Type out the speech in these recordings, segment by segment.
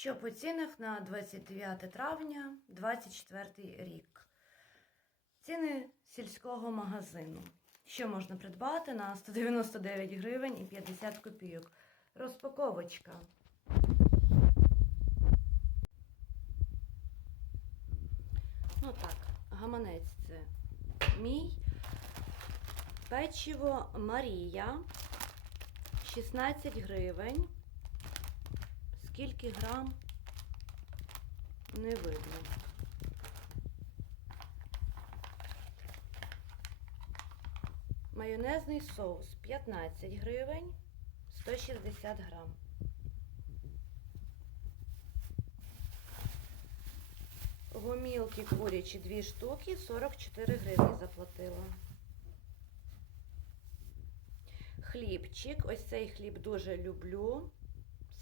Що по цінах на 29 травня 24 рік. Ціни сільського магазину. Що можна придбати на 199 гривень і 50 копійок. Розпаковочка. Ну так, гаманець це мій. Печиво Марія. 16 гривень. Скільки грам? Не видно. Майонезний соус 15 гривень, 160 грам. Гомілки курячі 2 штуки, 44 гривні заплатила. Хлібчик. Ось цей хліб дуже люблю.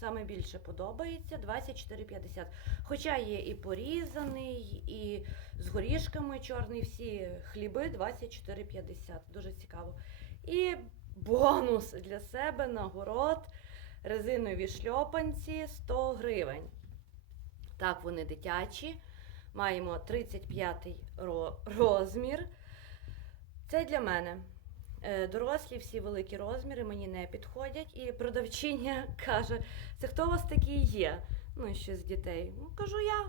Саме більше подобається 24,50. Хоча є і порізаний, і з горішками чорний, всі хліби 24,50. Дуже цікаво. І бонус для себе нагород. Резинові шльопанці 100 гривень. Так, вони дитячі. Маємо 35 розмір. Це для мене. Е, Дорослі всі великі розміри мені не підходять. І продавчиня каже: це хто у вас такий є? Ну, ще з дітей. Ну, кажу я.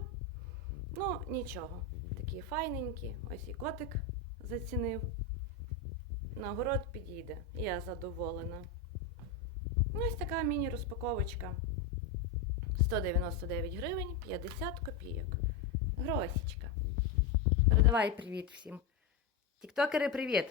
Ну, нічого. Такі файненькі. Ось і котик зацінив. Нагород підійде. Я задоволена. Ну, ось така міні-розпаковочка. 199 гривень, 50 копійок. Гросічка. Передавай привіт всім. Тіктокери, привіт!